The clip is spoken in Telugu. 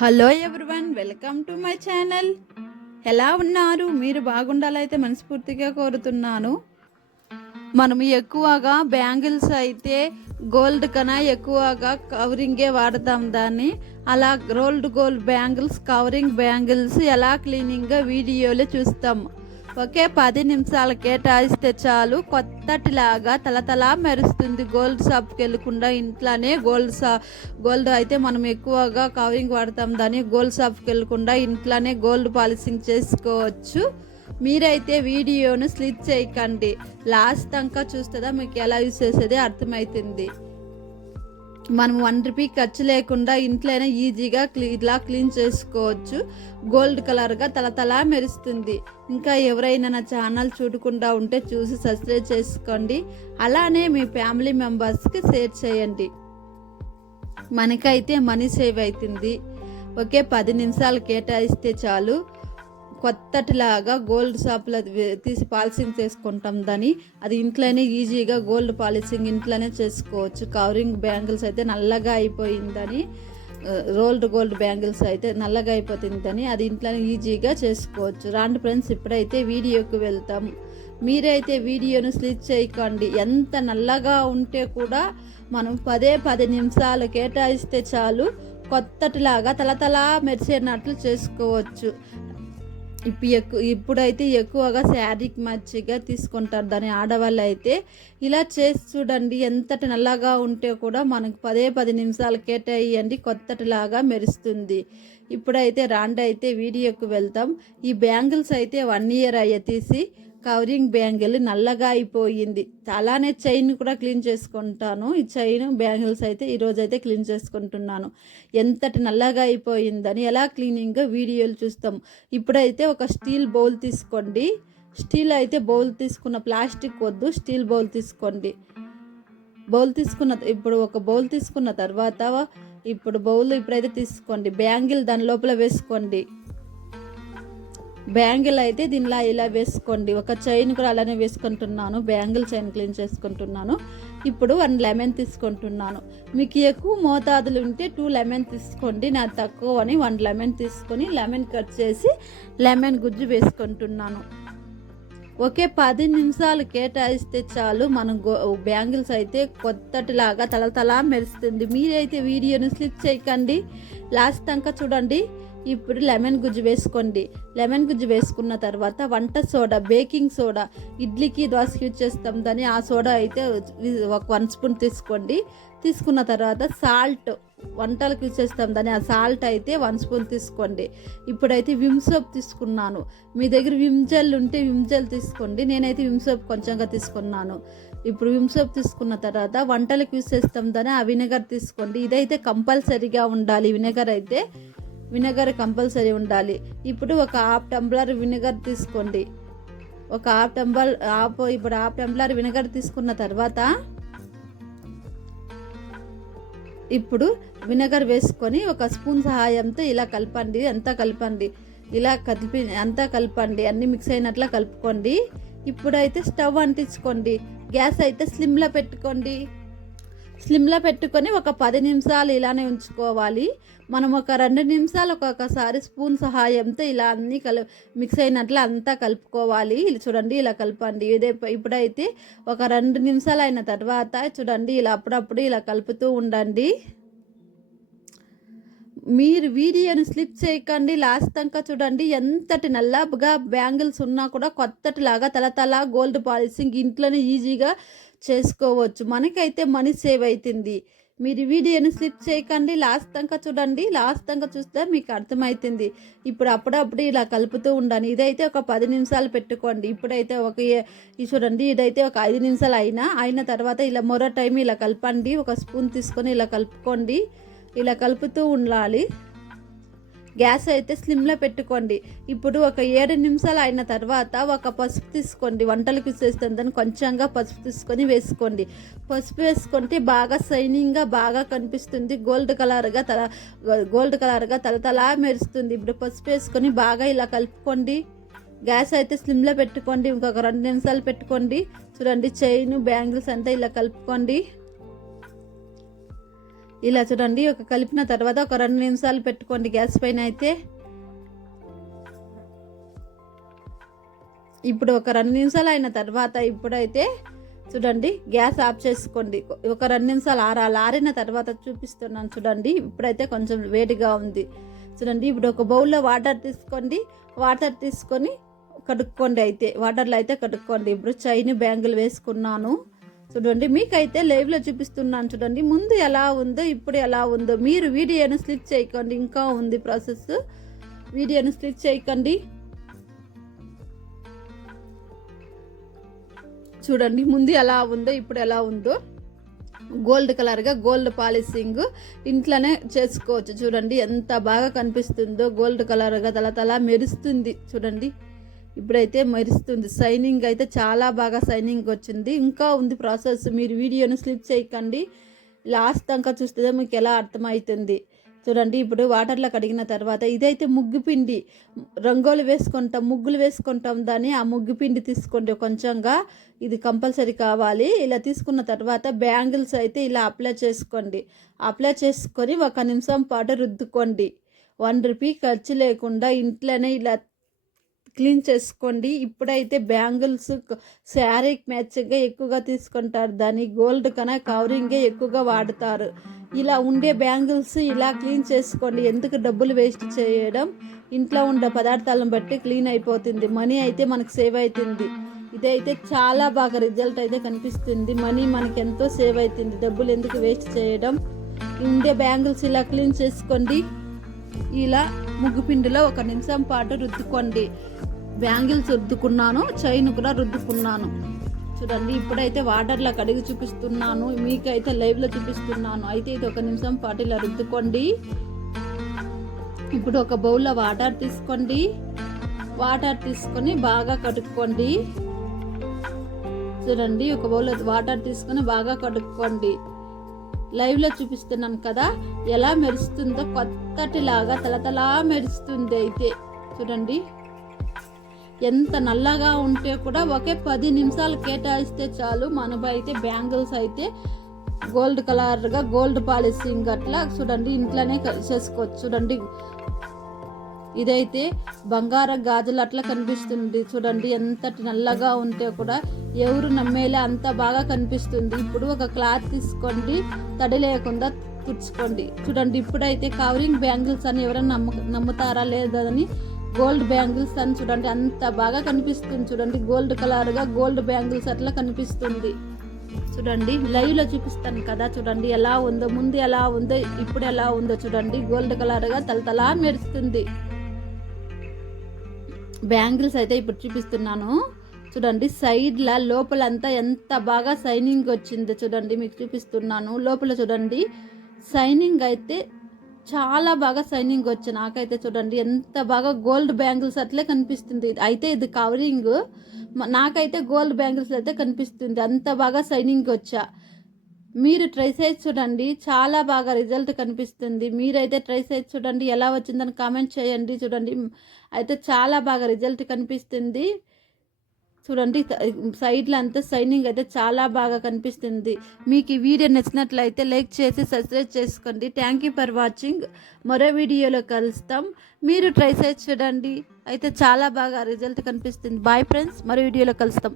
Hello everyone welcome to my channel. ఎలా ఉన్నారు? మీరు బాగుండాలైతే మనస్ఫూర్తిగా కోరుతున్నాను. మనం ఎక్కువగా బ్యాంగిల్స్ అయితే గోల్డ్ కన్నా ఎక్కువగా కవరింగే వాడతాం దాన్ని. అలా gold gold bangles covering bangles ఎలా క్లీనింగ్గా వీడియోలో చూస్తాం. ఒకే పది నిమిషాల కేటాయిస్తే చాలు. కొత్తటిలాగా తలతలా మెరుస్తుంది. గోల్డ్ షాప్కి వెళ్ళకుండా ఇంట్లోనే గోల్డ్ షాప్ గోల్డ్ అయితే మనం ఎక్కువగా కవరింగ్ వాడతాం. దాన్ని గోల్డ్ షాప్కి వెళ్ళకుండా ఇంట్లోనే గోల్డ్ పాలిసింగ్ చేసుకోవచ్చు. మీరైతే వీడియోను స్లిప్ చేయకండి. లాస్ట్ దాకా చూస్తుందా మీకు ఎలా యూస్ చేసేది అర్థమవుతుంది మనం వన్ రూపీ ఖర్చు లేకుండా ఇంట్లోనే ఈజీగా ఇలా క్లీన్ చేసుకోవచ్చు. గోల్డ్ కలర్గా తలతలా మెరుస్తుంది. ఇంకా ఎవరైనా నా ఛానల్ చూడకుండా ఉంటే చూసి సబ్స్క్రైబ్ చేసుకోండి. అలానే మీ ఫ్యామిలీ మెంబర్స్కి షేర్ చేయండి. మనకైతే మనీ సేవ్ అవుతుంది. ఒకే పది నిమిషాలు కేటాయిస్తే చాలు. కొత్తటిలాగా గోల్డ్ షాప్లో తీసి పాలసింగ్ చేసుకుంటాం దాన్ని అది ఇంట్లోనే ఈజీగా గోల్డ్ పాలిసింగ్ ఇంట్లోనే చేసుకోవచ్చు. కవరింగ్ బ్యాంగిల్స్ అయితే నల్లగా అయిపోయిందని రోల్డ్ గోల్డ్ బ్యాంగిల్స్ అయితే నల్లగా అయిపోతుందని అది ఇంట్లోనే ఈజీగా చేసుకోవచ్చు. రాండి ఫ్రెండ్స్ ఇప్పుడైతే వీడియోకి వెళ్తాం. మీరైతే వీడియోను స్లిప్ చేయకండి. ఎంత నల్లగా ఉంటే కూడా మనం పదే పది నిమిషాలు కేటాయిస్తే చాలు కొత్తటిలాగా తలతలా మెరిసేనట్లు చేసుకోవచ్చు. ఇప్పుడు ఎక్కువ ఇప్పుడైతే ఎక్కువగా శారీకి మచ్చిగా తీసుకుంటారు. దాని ఆడవాళ్ళు అయితే ఇలా చేసి చూడండి ఎంతటి నల్లగా ఉంటే కూడా మనకు పదే పది నిమిషాలు కేటాయండి కొత్తటిలాగా మెరుస్తుంది. ఇప్పుడైతే రాండి అయితే వీడియోకి వెళ్తాం. ఈ బ్యాంగిల్స్ అయితే వన్ ఇయర్ అయ్యే తీసి కవరింగ్ బ్యాంగిల్ నల్లగా అయిపోయింది. అలానే చైన్ కూడా క్లీన్ చేసుకుంటాను. ఈ చైన్ బ్యాంగిల్స్ అయితే ఈరోజు అయితే క్లీన్ చేసుకుంటున్నాను. ఎంతటి నల్లగా అయిపోయిందని ఎలా క్లీనింగ్ వీడియోలు చూస్తాం ఇప్పుడైతే ఒక స్టీల్ బౌల్ తీసుకోండి. స్టీల్ అయితే బౌల్ తీసుకున్న ప్లాస్టిక్ వద్దు స్టీల్ బౌల్ తీసుకోండి. బౌల్ తీసుకున్న ఇప్పుడు ఒక బౌల్ తీసుకున్న తర్వాత ఇప్పుడు బౌల్ ఇప్పుడైతే తీసుకోండి. బ్యాంగిల్ దాని లోపల వేసుకోండి. బ్యాంగిల్ అయితే దీనిలా ఇలా వేసుకోండి. ఒక చైన్ కూడా అలానే వేసుకుంటున్నాను. బ్యాంగిల్ చైన్ క్లీన్ చేసుకుంటున్నాను. ఇప్పుడు వన్ లెమన్ తీసుకుంటున్నాను. మీకు ఎక్కువ మోతాదులు ఉంటే టూ లెమన్ తీసుకోండి. నా తక్కువ అని వన్ లెమన్ తీసుకొని లెమన్ కట్ చేసి లెమన్ గుజ్జు వేసుకుంటున్నాను. ఒకే పది నిమిషాలు కేటాయిస్తే చాలు. మనం గో బ్యాంగిల్స్ అయితే కొత్తటిలాగా తలతలా మెరుస్తుంది. మీరైతే వీడియోని స్లిప్ చేయకండి. లాస్ట్ దాకా చూడండి. ఇప్పుడు లెమన్ గుజ్జు వేసుకోండి. లెమన్ గుజ్జు వేసుకున్న తర్వాత వంట సోడా బేకింగ్ సోడా ఇడ్లీకి దోశకి యూజ్ చేస్తాం. దాన్ని ఆ సోడా అయితే ఒక వన్ స్పూన్ తీసుకోండి. తీసుకున్న తర్వాత సాల్ట్ వంటలకు యూజ్ చేస్తాం. దాన్ని ఆ సాల్ట్ అయితే వన్ స్పూన్ తీసుకోండి. ఇప్పుడైతే విమ్ సోప్ తీసుకున్నాను. మీ దగ్గర విమ్ జెల్ ఉంటే విమ్ జెల్ తీసుకోండి. నేనైతే విమ్ సోప్ కొంచెంగా తీసుకున్నాను. ఇప్పుడు విమ్ సోప్ తీసుకున్న తర్వాత వంటలకు యూజ్ చేస్తాం. దాన్ని ఆ వినెగర్ తీసుకోండి. ఇదైతే కంపల్సరీగా ఉండాలి. వినెగర్ అయితే వినెగర్ కంపల్సరీ ఉండాలి. ఇప్పుడు ఒక హాఫ్ టంబ్లర్ వినెగర్ తీసుకోండి. ఒక హాఫ్ టంబల్ హాఫ్ ఇప్పుడు హాఫ్ టంబ్లర్ వినెగర్ తీసుకున్న తర్వాత ఇప్పుడు వినెగర్ వేసుకొని ఒక స్పూన్ సహాయంతో ఇలా కలపండి. అంతా కలపండి. ఇలా కలిపి అంతా కలపండి. అన్నీ మిక్స్ అయినట్లా కలుపుకోండి. ఇప్పుడైతే స్టవ్ అంటించుకోండి. గ్యాస్ అయితే స్లిమ్లో పెట్టుకోండి. స్లిమ్లో పెట్టుకొని ఒక పది నిమిషాలు ఇలానే ఉంచుకోవాలి. మనం ఒక రెండు నిమిషాలు ఒక్కొక్కసారి స్పూన్ సహాయంతో ఇలా అన్నీ కలు మిక్స్ అయినట్లు అంతా కలుపుకోవాలి. ఇలా చూడండి ఇలా కలపండి. ఇదే ఇప్పుడైతే ఒక రెండు నిమిషాలు అయిన తర్వాత చూడండి ఇలా అప్పుడప్పుడు ఇలా కలుపుతూ ఉండండి. మీరు వీడియోని స్లిప్ చేయకండి లాస్ట్ దాకా చూడండి. ఎంతటి నల్లగా బ్యాంగిల్స్ ఉన్నా కూడా కొత్తటిలాగా తలతల గోల్డ్ పాలిసింగ్ ఇంట్లోనే ఈజీగా చేసుకోవచ్చు. మనకైతే మనీ సేవ్ అవుతుంది మీరు వీడియోని స్లిప్ చేయకండి లాస్ట్ దాకా చూడండి. లాస్ట్ దాకా చూస్తే మీకు అర్థమవుతుంది ఇప్పుడు అప్పుడప్పుడు ఇలా కలుపుతూ ఉండండి. ఇదైతే ఒక పది నిమిషాలు పెట్టుకోండి. ఇప్పుడైతే ఒక చూడండి ఇదైతే ఒక ఐదు నిమిషాలు అయినా అయిన తర్వాత ఇలా మరో టైం ఇలా కలపండి. ఒక స్పూన్ తీసుకొని ఇలా కలుపుకోండి. ఇలా కలుపుతూ ఉండాలి. గ్యాస్ అయితే స్లిమ్లో పెట్టుకోండి. ఇప్పుడు ఒక ఏడు నిమిషాలు అయిన తర్వాత ఒక పసుపు తీసుకోండి. వంటలకు చేస్తుందని కొంచెంగా పసుపు తీసుకొని వేసుకోండి. పసుపు వేసుకుంటే బాగా షైనింగ్గా బాగా కనిపిస్తుంది. గోల్డ్ కలర్గా తల గోల్డ్ కలర్గా తలతలా మెరుస్తుంది. ఇప్పుడు పసుపు వేసుకొని బాగా ఇలా కలుపుకోండి. గ్యాస్ అయితే స్లిమ్లో పెట్టుకోండి. ఇంకొక రెండు నిమిషాలు పెట్టుకోండి. చూడండి చైన్ బ్యాంగిల్స్ అంతా ఇలా కలుపుకోండి. ఇలా చూడండి ఒక కలిపిన తర్వాత ఒక రెండు నిమిషాలు పెట్టుకోండి గ్యాస్ పైన అయితే. ఇప్పుడు ఒక రెండు నిమిషాలు అయిన తర్వాత ఇప్పుడైతే చూడండి గ్యాస్ ఆఫ్ చేసుకోండి. ఒక రెండు నిమిషాలు ఆరాలి ఆరిన తర్వాత చూపిస్తున్నాను చూడండి ఇప్పుడైతే కొంచెం వేడిగా ఉంది. చూడండి ఇప్పుడు ఒక బౌల్లో వాటర్ తీసుకోండి. వాటర్ తీసుకొని కడుక్కోండి అయితే వాటర్లో అయితే కడుక్కోండి. ఇప్పుడు చైన్ బ్యాంగిల్ వేసుకున్నాను. చూడండి మీకైతే లైవ్లో చూపిస్తున్నాను చూడండి ముందు ఎలా ఉందో ఇప్పుడు ఎలా ఉందో. మీరు వీడియోను స్లిప్ చేయకండి ఇంకా ఉంది ప్రాసెస్ వీడియోను స్లిప్ చేయకండి. చూడండి ముందు ఎలా ఉందో ఇప్పుడు ఎలా ఉందో. గోల్డ్ కలర్గా గోల్డ్ పాలిషింగ్ ఇంట్లోనే చేసుకోవచ్చు. చూడండి ఎంత బాగా కనిపిస్తుందో గోల్డ్ కలర్గా తల తల మెరుస్తుంది. చూడండి. ఇప్పుడైతే మెరుస్తుంది. సైనింగ్ అయితే చాలా బాగా సైనింగ్ వచ్చింది. ఇంకా ఉంది ప్రాసెస్ మీరు వీడియోను స్లిప్ చేయకండి. లాస్ట్ దాకా చూస్తే మీకు ఎలా అర్థమవుతుంది. చూడండి ఇప్పుడు వాటర్లో కడిగిన తర్వాత ఇదైతే ముగ్గు పిండి రంగోలు వేసుకుంటాం ముగ్గులు వేసుకుంటాం దాన్ని ఆ ముగ్గు పిండి తీసుకోండి కొంచెంగా. ఇది కంపల్సరీ కావాలి. ఇలా తీసుకున్న తర్వాత బ్యాంగిల్స్ అయితే ఇలా అప్లై చేసుకోండి. అప్లై చేసుకొని ఒక నిమిషం పాటు రుద్దుకోండి. వన్ రూపీ ఖర్చు లేకుండా ఇంట్లోనే ఇలా క్లీన్ చేసుకోండి. ఇప్పుడైతే బ్యాంగిల్స్ శారీకి మ్యాచ్గా ఎక్కువగా తీసుకుంటారు. దాన్ని గోల్డ్ కన్నా కవరింగే ఎక్కువగా వాడతారు. ఇలా ఉండే బ్యాంగిల్స్ ఇలా క్లీన్ చేసుకోండి. ఎందుకు డబ్బులు వేస్ట్ చేయడం? ఇంట్లో ఉండే పదార్థాలను బట్టి క్లీన్ అయిపోతుంది. మనీ అయితే మనకు సేవ్ అవుతుంది ఇదైతే చాలా బాగా రిజల్ట్ అయితే కనిపిస్తుంది. మనీ మనకి ఎంతో సేవ్ అవుతుంది డబ్బులు ఎందుకు వేస్ట్ చేయడం? ఉండే బ్యాంగిల్స్ ఇలా క్లీన్ చేసుకోండి. ఇలా ముగ్గుపిండిలో ఒక నిమిషం పాటు రుద్దుకోండి. బ్యాంగిల్స్ రుద్దుకున్నాను చైన్ కూడా రుద్దుకున్నాను. చూడండి ఇప్పుడైతే వాటర్లో కడిగి చూపిస్తున్నాను మీకైతే లైవ్లో చూపిస్తున్నాను. అయితే ఇది ఒక నిమిషం పాటు ఇలా రుద్దుకోండి. ఇప్పుడు ఒక బౌల్లో వాటర్ తీసుకోండి. వాటర్ తీసుకొని బాగా కడుక్కోండి. చూడండి ఒక బౌల్లో వాటర్ తీసుకొని బాగా కడుక్కోండి. లైవ్లో చూపిస్తున్నాను కదా ఎలా మెరుస్తుందో కొత్తటిలాగా తలతలా మెరుస్తుంది అయితే. చూడండి. ఎంత నల్లగా ఉంటే కూడా ఒకే పది నిమిషాలు కేటాయిస్తే చాలు. మన అయితే బ్యాంగిల్స్ అయితే గోల్డ్ కలర్గా గోల్డ్ పాలిషింగ్ అట్లా చూడండి ఇంట్లోనే చేసుకోవచ్చు చూడండి ఇదైతే బంగార గాజులు అట్లా కనిపిస్తుంది. చూడండి ఎంతటి నల్లగా ఉంటే కూడా ఎవరు నమ్మేలే అంత బాగా కనిపిస్తుంది. ఇప్పుడు ఒక క్లాత్ తీసుకోండి తడి లేకుండా తుడుచుకోండి. చూడండి ఇప్పుడైతే కవరింగ్ బ్యాంగిల్స్ అని ఎవరైనా నమ్ము నమ్ముతారా లేదని గోల్డ్ బ్యాంగిల్స్ అని చూడండి అంత బాగా కనిపిస్తుంది చూడండి గోల్డ్ కలర్గా గోల్డ్ బ్యాంగిల్స్ అట్లా కనిపిస్తుంది. చూడండి లైవ్లో చూపిస్తాను కదా చూడండి ఎలా ఉందో ముందు ఎలా ఉందో ఇప్పుడు ఎలా ఉందో చూడండి గోల్డ్ కలర్గా తలతలా మెరుస్తుంది. బ్యాంగిల్స్ అయితే ఇప్పుడు చూపిస్తున్నాను. చూడండి సైడ్ల లోపలంతా ఎంత బాగా సైనింగ్ వచ్చిందో చూడండి మీకు చూపిస్తున్నాను. లోపల చూడండి సైనింగ్ అయితే చాలా బాగా సైనింగ్ వచ్చి నాకైతే చూడండి ఎంత బాగా గోల్డ్ బ్యాంగిల్స్ అట్లే కనిపిస్తుంది. అయితే ఇది కవరింగ్ నాకైతే గోల్డ్ బ్యాంగిల్స్ అయితే కనిపిస్తుంది. అంత బాగా సైనింగ్ వచ్చా. మీరు ట్రై చేసి చూడండి చాలా బాగా రిజల్ట్ కనిపిస్తుంది. మీరైతే ట్రై చేసి చూడండి ఎలా వచ్చిందని కామెంట్ చేయండి చూడండి. అయితే చాలా బాగా రిజల్ట్ కనిపిస్తుంది. చూడండి సైడ్లో అంతా సైనింగ్ అయితే చాలా బాగా కనిపిస్తుంది. మీకు ఈ వీడియో నచ్చినట్లయితే లైక్ చేసి సబ్స్క్రైబ్ చేసుకోండి. థ్యాంక్ యూ ఫర్ వాచింగ్ మరో వీడియోలో కలుస్తాం. మీరు ట్రై చేసి చూడండి. అయితే చాలా బాగా రిజల్ట్ కనిపిస్తుంది. బాయ్ ఫ్రెండ్స్ మరో వీడియోలో కలుస్తాం.